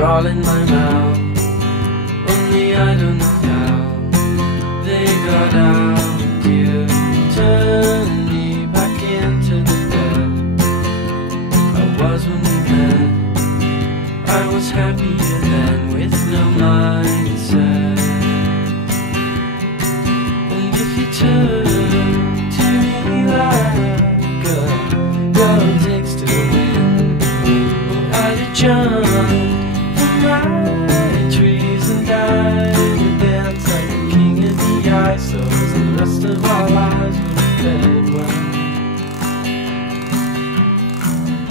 are all in my mouth. Only I don't know how they got out. You turned me back into the bed I was when we met. I was happier then with no mindset. And if you turn to me like a girl takes to the wind, well, I'd have jumped from my trees and died and dance like a king in the ice. So as the rest of our lives were fed well.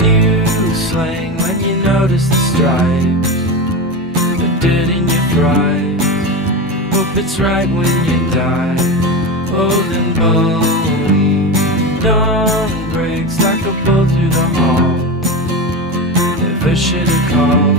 New slang when you notice the stripes, the dirt in your fries. Hope it's right when you die, old and bony. Dawn breaks like a bolt through the hall. Never should have called.